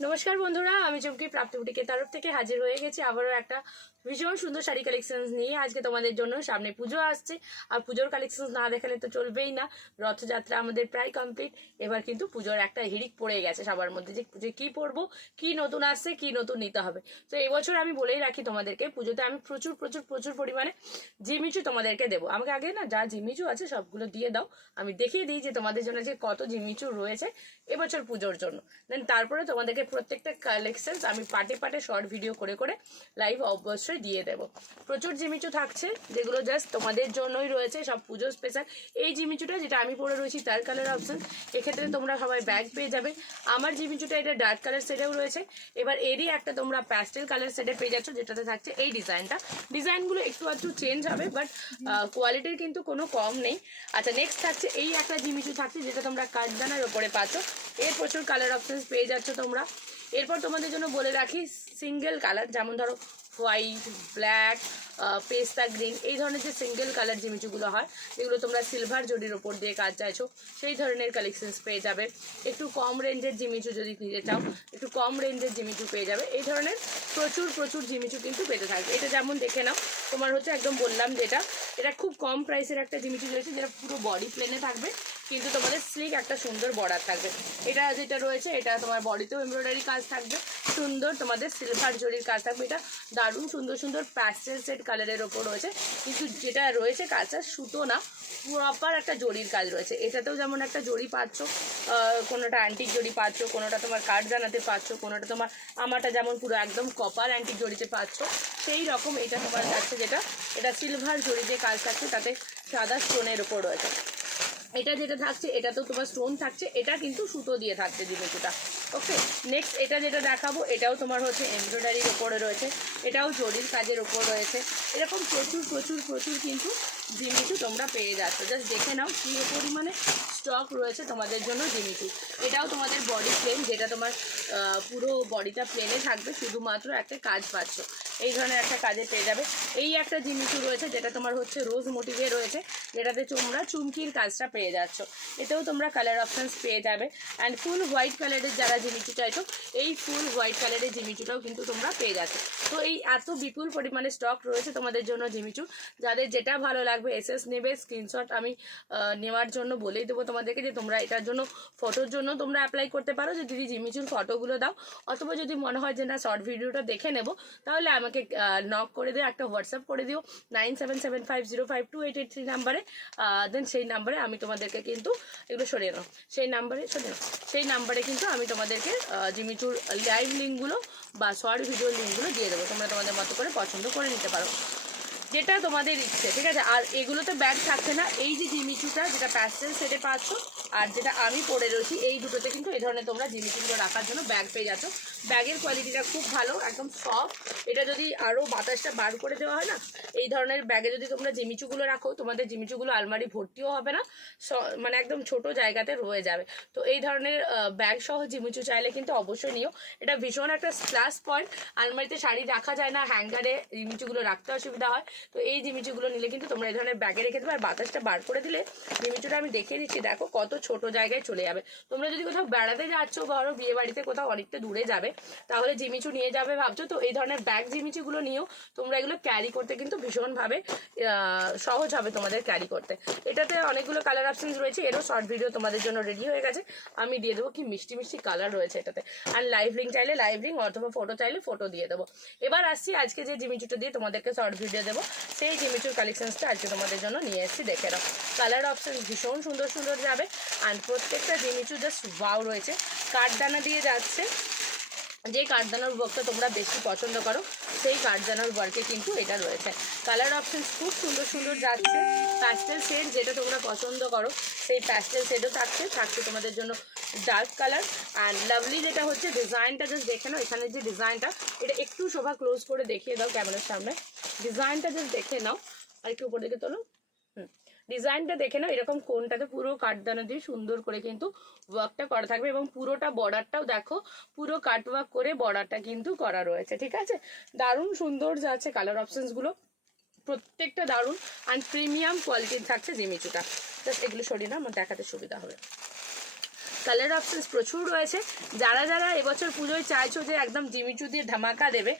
নমস্কার বন্ধুরা, আমি চুমকি প্রাপ্তি বুটিকের তরফ থেকে হাজির হয়ে গেছি আবারও একটা ভীষণ সুন্দর শাড়ি কালেকশনস নিয়ে। আজকে তোমাদের জন্য সামনে পুজো আসছে, আর পুজোর কালেকশনস না দেখালে তো চলবেই না। রথযাত্রা আমাদের প্রায় কমপ্লিট, এবার কিন্তু পুজোর একটা হিড়িক পড়ে গেছে সবার মধ্যে যে পুজো কী পরবো, কী নতুন আসছে, কী নতুন নিতে হবে। তো এবছর আমি বলেই রাখি তোমাদেরকে, পুজোতে আমি প্রচুর প্রচুর প্রচুর পরিমাণে জিমিচু তোমাদেরকে দেবো। আমাকে আগে না যা জিমিচু আছে সবগুলো দিয়ে দাও, আমি দেখিয়ে দিই যে তোমাদের জন্য যে কত জিমিচু রয়েছে এবছর পুজোর জন্য। দেন তারপরে তোমাদেরকে প্রত্যেকটা কালেকশনস আমি পার্টে পার্টে শর্ট ভিডিও করে করে লাইভ অবশ্যই দিয়ে দেবো। প্রচুর জিমিচু থাকছে যেগুলো জাস্ট তোমাদের জন্যই রয়েছে, সব পুজো স্পেশাল। এই জিমিচুটা যেটা আমি পরে রয়েছি তার কালার অপশন, এক্ষেত্রে তোমরা সবাই ব্যাগ পেয়ে যাবে। আমার জিমিচুটা এটা ডার্ক কালার সেটেও রয়েছে, এবার এরই একটা তোমরা প্যাস্টেল কালার সেটে পেয়ে যাচ্ছ, যেটাতে থাকছে এই ডিজাইনগুলো একটু আধটু চেঞ্জ হবে, বাট কোয়ালিটির কিন্তু কোনো কম নেই। আচ্ছা, নেক্সট থাকছে এই একটা জিমিচু থাকছে যেটা তোমরা কাঠদানার ওপরে পাচ্ছ। এর প্রচুর কালার অপশনস পেয়ে যাচ্ছ তোমরা। এরপর তোমাদের জন্য বলে রাখি সিঙ্গেল কালার, যেমন ধরো হোয়াইট, ব্ল্যাক, পেস্তা গ্রিন, এই ধরনের যে সিঙ্গেল কালার জিমিচুগুলো হয়, যেগুলো তোমরা সিলভার জরির ওপর দিয়ে কাজ চাইছো, সেই ধরনের কালেকশনস পেয়ে যাবে। একটু কম রেঞ্জের জিমিচু যদি নিতে চাও, একটু কম রেঞ্জের জিমিচু পেয়ে যাবে। এই ধরনের প্রচুর প্রচুর জিমিচু কিন্তু পেতে থাকবে। এটা যেমন দেখে নাও, তোমার হচ্ছে একদম বললাম যেটা, এটা খুব কম প্রাইসের একটা জিমিচু রয়েছে, যেটা পুরো বডি প্লেনে থাকবে, কিন্তু তোমাদের স্লিক একটা সুন্দর বর্ডার থাকবে। এটা যেটা রয়েছে এটা তোমার বডিতেও এমব্রয়ডারি কাজ থাকবে, সুন্দর তোমাদের সিলভার জরির কাজ থাকবে। এটা দারুণ সুন্দর সুন্দর প্যাস্টেল সেট কালারের ওপর রয়েছে, কিন্তু যেটা রয়েছে কাজটা সুতো না, প্রপার একটা জরির কাজ রয়েছে। এটাতেও যেমন একটা জরি পাচ্ছ, কোনোটা অ্যান্টিক জরি পাচ্ছ, কোনোটা তোমার কাঠদানাতে পাচ্ছ, কোনোটা তোমার আমারটা যেমন পুরো একদম কপার অ্যান্টিক জরিতে পাচ্ছ, সেই রকম এটা তোমার যাচ্ছে যেটা, এটা সিলভার জরি যে কাজ থাকছে, তাতে সাদা স্টোনের ওপর রয়েছে। এটা যেটা থাকছে এটা তো তোমার স্টোন থাকছে, এটা কিন্তু সুতো দিয়ে থাকছে জিমিচুটা। ওকে, নেক্সট এটা যেটা দেখাবো এটাও তোমার হচ্ছে এমব্রয়ডারির ওপরে রয়েছে, এটাও জরির কাজের ওপর রয়েছে। এরকম প্রচুর প্রচুর প্রচুর কিন্তু জিমিচু তোমরা পেয়ে যাচ্ছ। জাস্ট দেখে নাও কী পরিমাণে স্টক রয়েছে তোমাদের জন্য জিমিচু। এটাও তোমাদের বডি প্লেন, যেটা তোমার পুরো বডিটা প্লেনে থাকবে, শুধুমাত্র একটা কাজ পাচ্ছ, এই ধরনের একটা কাজে পেয়ে যাবে। এই একটা জিমিচু রয়েছে যেটা তোমার হচ্ছে রোজ মোটিভে রয়েছে, যেটাতে তোমরা চুমকির কাজটা পেয়ে যাচ্ছ। এতেও তোমরা কালার অপশানস পেয়ে যাবে। অ্যান্ড ফুল হোয়াইট কালারের যারা জিমিচু চাইছো, এই ফুল হোয়াইট কালারের জিমিচুটাও কিন্তু তোমরা পেয়ে যাচ্ছ। তো এই এত বিপুল পরিমাণে স্টক রয়েছে তোমাদের জন্য জিমিচু। যাদের যেটা ভালো লাগবে এসএস নেবে, স্ক্রিনশট আমি নেওয়ার জন্য বলেই দেবো তোমাদেরকে, যে তোমরা এটার জন্য ফটোর জন্য তোমরা অ্যাপ্লাই করতে পারো, যে দিদি জিমিচুর ফটোগুলো দাও। অথবা যদি মনে হয় যে না শর্ট ভিডিওটা দেখে নেব, তাহলে আমাকে নক করে দিও, একটা হোয়াটসঅ্যাপ করে দিও 9775052883 নাম্বারে। দেন সেই নাম্বারে আমি তোমাদেরকে কিন্তু এগুলো সরিয়ে নাও, সেই নাম্বারে কিন্তু আমি তোমাদেরকে জিমিচুর লাইভ লিঙ্কগুলো বা শর্ট ভিডিওর লিঙ্কগুলো দিয়ে দেবো। তোমরা তোমাদের মতো করে পছন্দ করে নিতে পারো, যেটা তোমাদের ইচ্ছে, ঠিক আছে। আর এগুলোতে ব্যাগ থাকছে না, এই যে জিমিচুটা যেটা প্যাস্টেল সেটে পাচ্ছ আর যেটা আমি পরে রয়েছি, এই দুটোতে কিন্তু এই ধরনের তোমরা জিমিচুগুলো রাখার জন্য ব্যাগ পেয়ে যাচ্ছ। ব্যাগের কোয়ালিটিটা খুব ভালো, একদম সফট। এটা যদি আরও বাতাসটা বার করে দেওয়া হয় না, এই ধরনের ব্যাগে যদি তোমরা জিমিচুগুলো রাখো, তোমাদের জিমিচুগুলো আলমারি ভর্তিও হবে না, মানে একদম ছোট জায়গাতে রয়ে যাবে। তো এই ধরনের ব্যাগ সহ জিমিচু চাইলে কিন্তু অবশ্যই নিও, এটা ভীষণ একটা প্লাস পয়েন্ট। আলমারিতে শাড়ি রাখা যায় না, হ্যাঙ্গারে জিমিচুগুলো রাখতে অসুবিধা হয়, তো এই জিমিচুগুলো নিলে কিন্তু তোমরা এই ধরনের ব্যাগে রেখে দেবে। আর বাতাসটা বার করে দিলে জিমিচুটা আমি দেখিয়ে দিচ্ছি, দেখো কত ছোট জায়গায় চলে যাবে। তোমরা যদি কোথাও বেড়াতে যাচ্ছ, ধরো বিয়ে বাড়িতে কোথাও অনেকটা দূরে যাবে, তাহলে জিমিচু নিয়ে যাবে ভাবছো, তো এই ধরনের ব্যাগ জিমিচুগুলো নিয়েও তোমরা এগুলো ক্যারি করতে কিন্তু ভীষণভাবে সহজ হবে তোমাদের ক্যারি করতে। এটাতে অনেকগুলো কালার অপশনস রয়েছে, এরও শর্ট ভিডিও তোমাদের জন্য রেডি হয়ে গেছে, আমি দিয়ে দেবো। কি মিষ্টি মিষ্টি কালার রয়েছে এটাতে। আর লাইভ লিঙ্ক চাইলে লাইভ লিঙ্ক, অথবা ফটো চাইলে ফটো দিয়ে দেবো। এবার আসছি আজকে যে জিমিচুটা দিয়ে তোমাদেরকে শর্ট ভিডিও দেবো, সেই জিমিচুর কালেকশনসটা আজকে তোমাদের জন্য নিয়ে এসেছি, দেখে নাও। কালার অপশন ভীষণ সুন্দর সুন্দর যাবে, আর প্রত্যেকটা জিমিচু জাস্ট ওয়াও রয়েছে। কাঠদানা দিয়ে যাচ্ছে, যে কাঠদানার ওয়ার্কটা তোমরা বেশি পছন্দ করো, সেই কাঠদানার ওয়ার্কে কিন্তু এটা রয়েছে। কালার অপশন খুব সুন্দর সুন্দর যাচ্ছে। প্যাস্টেল শেড যেটা তোমরা পছন্দ করো, সেই প্যাস্টেল শেডও থাকছে তোমাদের জন্য ডার্ক কালার। অ্যান্ড লাভলি যেটা হচ্ছে ডিজাইনটা জাস্ট দেখে নাও, এখানে যে ডিজাইনটা, এটা একটু শোভা ক্লোজ করে দেখিয়ে দাও ক্যামেরার সামনে। ডিজাইনটা জাস্ট দেখে নাও, আর একটু উপর দিকে তোলো। ডিজাইনটা দেখে নাও, এরকম কোনটাতে পুরো কাঠদানা দিয়ে সুন্দর করে কিন্তু ওয়ার্কটা করা থাকবে, এবং পুরোটা বর্ডারটাও দেখো পুরো কাট ওয়ার্ক করে বর্ডারটা কিন্তু করা রয়েছে, ঠিক আছে। দারুণ সুন্দর যাচ্ছে কালার অপশনসগুলো, প্রত্যেকটা দারুণ অ্যান্ড প্রিমিয়াম কোয়ালিটির থাকছে জিমিচুটা। জাস্ট এগুলো সরিয়ে না, আমার দেখাতে সুবিধা হবে। কালার অপশনস প্রচুর রয়েছে। যারা যারা এবছর পুজোয় চাইছো যে একদম জিমিচু দিয়ে ধামাকা দেবে,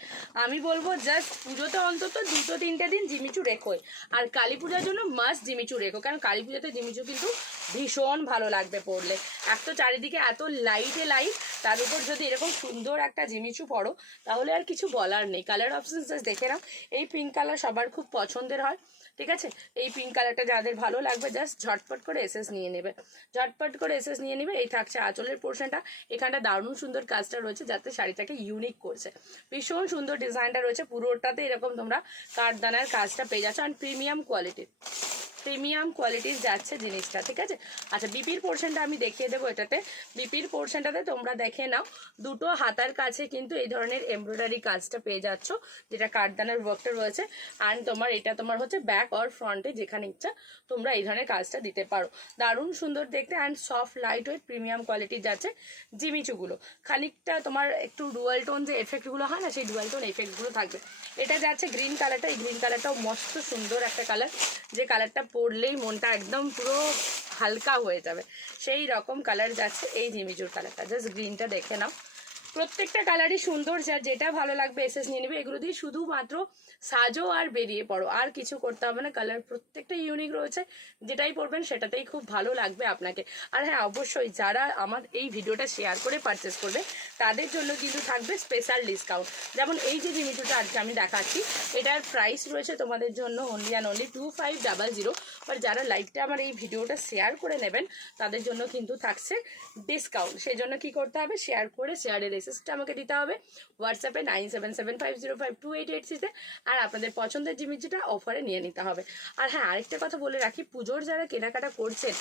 আমি বলবো জাস্ট পুজোতে অন্তত 2-3 দিন জিমিচু রেখোই। আর কালী পূজার জন্য মাস্ট জিমিচু রেখো, কারণ কালী পুজোতে জিমিচু কিন্তু ভীষণ ভালো লাগবে পরলে। এক তো চারিদিকে এত লাইটে লাইট, তার উপর যদি এরকম সুন্দর একটা জিমিচু পরো তাহলে আর কিছু বলার নেই। কালার অপশনস জাস্ট দেখে নাও। এই পিঙ্ক কালার সবার খুব পছন্দের হয়, ঠিক আছে? এই পিঙ্ক কালারটা যাদের ভালো লাগবে জাস্ট ঝটপট করে এসএস নিয়ে নেবে, ঝটপট করে এসএস নিয়ে নেবে। এই থাকছে আঁচলের পোর্শনটা, এখানটা দারুণ সুন্দর কাজটা রয়েছে যাতে শাড়িটাকে ইউনিক করছে। ভীষণ সুন্দর ডিজাইনটা রয়েছে, পুরোটাতে এরকম তোমরা কাঠদানার কাজটা পেয়ে যাচ্ছ। আর প্রিমিয়াম কোয়ালিটির যাচ্ছে জিনিসটা, ঠিক আছে? আচ্ছা, বিপির পোর্শনটা আমি দেখিয়ে দেবো। এটাতে বিপির পোর্শনটাতে তোমরা দেখে নাও, দুটো হাতার কাছে কিন্তু এই ধরনের এমব্রয়ডারি কাজটা পেয়ে যাচ্ছ, যেটা কাঠদানার ওয়ার্কটা রয়েছে। অ্যান্ড এটা তোমার হচ্ছে ব্যাক অর ফ্রন্টে যেখানে ইচ্ছা তোমরা এই ধরনের কাজটা দিতে পারো। দারুণ সুন্দর দেখতে and soft light weight premium কোয়ালিটির যাচ্ছে জিমিচুগুলো। খানিকটা তোমার একটু ডুয়াল টোন যে এফেক্টগুলো হয় না, সেই ডুয়াল টোন এফেক্টগুলো থাকবে। এটা যাচ্ছে গ্রিন কালারটা, এই গ্রিন কালারটাও মস্ত সুন্দর একটা কালার, যে কালারটা পরলেই মনটা একদম পুরো হালকা হয়ে যাবে, সেই রকম কালার যাচ্ছে এই জিমিচুর কালারটা। জাস্ট গ্রিনটা দেখে নাও, প্রত্যেকটা কালারই সুন্দর, যার যেটা ভালো লাগবে এসএস নিয়ে নেবে। এগুলো দিয়ে শুধুমাত্র সাজো আর বেরিয়ে পড়ো, আর কিছু করতে হবে না। কালার প্রত্যেকটা ইউনিক রয়েছে, যেটাই পরবেন সেটাতেই খুব ভালো লাগবে আপনাকে। আর হ্যাঁ, অবশ্যই যারা আমার এই ভিডিওটা শেয়ার করে পারচেস করবে তাদের জন্য কিন্তু থাকবে স্পেশাল ডিসকাউন্ট। যেমন এই যে জিমিচুটা আজকে আমি দেখাচ্ছি, এটার প্রাইস রয়েছে তোমাদের জন্য অনলি অ্যান্ড অনলি 2500। বাট যারা লাইভটা আমার এই ভিডিওটা শেয়ার করে নেবেন তাদের জন্য কিন্তু থাকছে ডিসকাউন্ট। সেই জন্য কী করতে হবে, শেয়ার করে শেয়ারের রেসিস্টটা আমাকে দিতে হবে হোয়াটসঅ্যাপে 9775052886-তে। আর আপনাদের পছন্দের জিমিচুটা অফারে নিয়ে নিতে হবে। আর হ্যাঁ, আরেকটা কথা বলে রাখি, পুজোর যারা কেনাকাটা করছেন,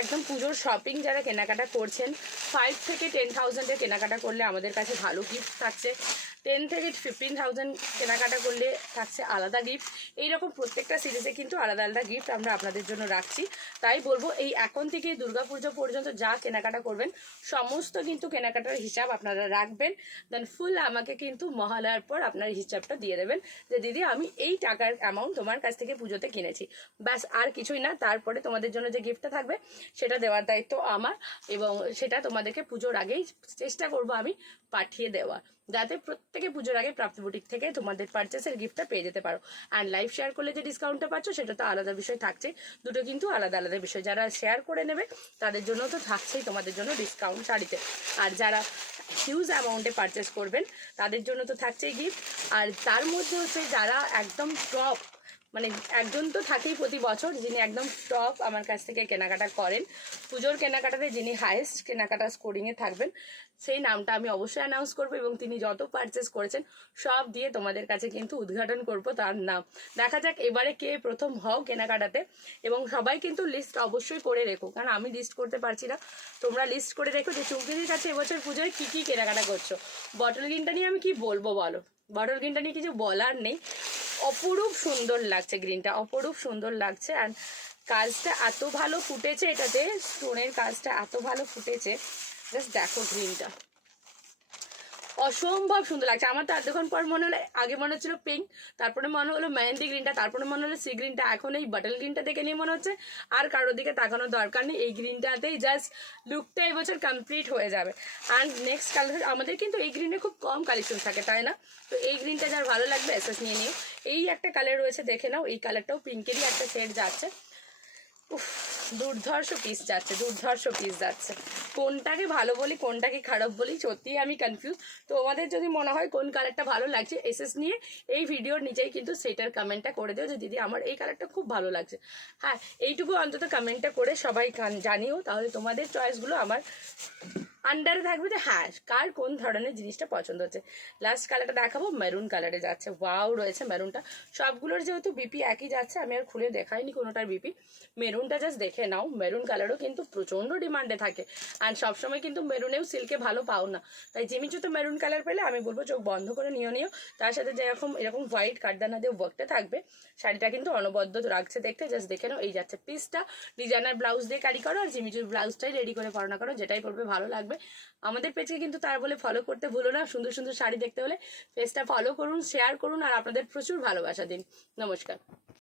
একদম পুজোর শপিং যারা কেনাকাটা করছেন, 5 থেকে 10,000-এর কেনাকাটা করলে আমাদের কাছে ভালো গিফট থাকছে। 10 থেকে 15,000 কেনাকাটা করলে থাকছে আলাদা গিফট। এইরকম প্রত্যেকটা সিরিজে কিন্তু আলাদা আলাদা গিফট আমরা আপনাদের জন্য রাখছি। তাই বলবো, এই এখন থেকে দুর্গাপুজো পর্যন্ত যা কেনাকাটা করবেন সমস্ত কিন্তু কেনাকাটার হিসাব আপনারা রাখবেন। দেন ফুল আমাকে কিন্তু মহালয়ার পর আপনার হিসাবটা দিয়ে দেবেন যে দিদি আমি এই টাকার অ্যামাউন্ট তোমার কাছ থেকে পুজোতে কিনেছি, ব্যাস আর কিছুই না। তারপরে তোমাদের জন্য যে গিফটটা থাকবে সেটা দেওয়ার দায়িত্ব আমার, এবং সেটা তোমাদেরকে পুজোর আগেই চেষ্টা করব আমি পাঠিয়ে দেওয়ার, যাতে প্রত্যেকে পুজোর আগে প্রাপ্তি বুটিক থেকে তোমাদের পারচেসের গিফটটা পেয়ে যেতে পারো। অ্যান্ড লাইভ শেয়ার করলে যে ডিসকাউন্টটা পাচ্ছ সেটা তো আলাদা বিষয় থাকছে, দুটো কিন্তু আলাদা আলাদা বিষয়। যারা শেয়ার করে নেবে তাদের জন্য তো থাকছেই তোমাদের জন্য ডিসকাউন্ট শাড়িতে, আর যারা হিউজ অ্যামাউন্টে পারচেস করবেন তাদের জন্য তো থাকছেই গিফট। আর তার মধ্যে হচ্ছে যারা একদম টপ, মানে একজন তো থাকেই প্রতি বছর যিনি একদম টপ আমার কাছ থেকে কেনাকাটা করেন, পুজোর কেনাকাটাতে যিনি হাইয়েস্ট কেনাকাটা স্কোরিংয়ে থাকবেন, সেই নামটা আমি অবশ্যই অ্যানাউন্স করবো, এবং তিনি যত পারচেস করেছেন সব দিয়ে তোমাদের কাছে কিন্তু উদ্ঘাটন করব তার নাম। দেখা যাক এবারে কে প্রথম হও কেনাকাটাতে। এবং সবাই কিন্তু লিস্ট অবশ্যই করে রেখো, কারণ আমি লিস্ট করতে পারছি না, তোমরা লিস্ট করে রেখো যে চুমকিদির কাছে এবছর পুজোয় কী কী কেনাকাটা করছো। বটল গ্রিনটা নিয়ে আমি কি বলবো বলো, বটল গ্রিনটা নিয়ে কিছু বলার নেই, অপরূপ সুন্দর লাগছে গ্রিনটা, অপরূপ সুন্দর লাগছে। আর কাজটা এত ভালো ফুটেছে, এটাতে স্টোনের কাজটা এত ভালো ফুটেছে, জাস্ট দেখো গ্রিনটা অসম্ভব সুন্দর লাগছে। আমার তো এতক্ষণ পর মনে হলো, আগে মনে হচ্ছিল পিঙ্ক, তারপরে মনে হলো মেহেন্দি গ্রিনটা, তারপরে মনে হলো সি গ্রিনটা, এখন এই বাটল গ্রিনটা দেখে নিয়ে মনে হচ্ছে আর কারোর দিকে তাকানোর দরকার নেই, এই গ্রিনটাতেই জাস্ট লুকটা এবছর কমপ্লিট হয়ে যাবে। আর নেক্সট কালার আমাদের কিন্তু এই গ্রিনে খুব কম কালেকশন থাকে, তাই না? তো এই গ্রিনটা যার ভালো লাগবে এসএস নিয়ে নিও। এই একটা কালার রয়েছে, দেখে নাও, এই কালারটাও পিঙ্কেরই একটা সেট যাচ্ছে। উফ, দুর্ধর্ষ পিস যাচ্ছে, দুর্ধর্ষ পিস যাচ্ছে। কোনটাকে ভালো বলি কোনটাকে খারাপ বলি সত্যিই আমি কনফিউজ। তো আমাদের যদি মনে হয় কোন কালারটা ভালো লাগছে এসএস নিয়ে এই ভিডিওর নিচেই কিন্তু সেটার কমেন্টটা করে দিও যে দিদি আমার এই কালারটা খুব ভালো লাগছে। হ্যাঁ, এইটুকু অন্তত কমেন্টটা করে সবাই জানিও, তাহলে তোমাদের চয়েসগুলো আমার আন্ডারে থাকবে যে হ্যাঁ কার কোন ধরনের জিনিসটা পছন্দ হচ্ছে। লাস্ট কালারটা দেখাবো, মেরুন কালারে যাচ্ছে, ওয়াও রয়েছে মেরুনটা। সবগুলোর যেহেতু বিপি একই যাচ্ছে, আমি আর খুলে দেখাইনি কোনোটার বিপি। মেরুনটা জাস্ট দেখে নাও, মেরুন কালারও কিন্তু প্রচণ্ড ডিমান্ডে থাকে, অ্যান্ড সবসময় কিন্তু মেরুনেও সিল্কে ভালো পাও না, তাই জিমিচুতে মেরুন কালার পেলে আমি বলবো চোখ বন্ধ করে নিও। তার সাথে যেরকম এরকম হোয়াইট কাঠদানা দিয়ে ওয়ার্কটা থাকবে, শাড়িটা কিন্তু অনবদ্য রাখছে দেখতে। জাস্ট দেখে নাও, এই যাচ্ছে পিসটা, ডিজাইনার ব্লাউজ দিয়ে ক্যারি করো, আর জিমিচুর ব্লাউজটাই রেডি করে পড়ানো করো, যেটাই পরবে ভালো লাগবে। আমাদের পেজকে কিন্তু তার বলে ফলো করতে ভুলো না। সুন্দর সুন্দর শাড়ি দেখতে হলে পেজটা ফলো করুন, শেয়ার করুন, আর আপনাদের প্রচুর ভালোবাসা দিন। নমস্কার।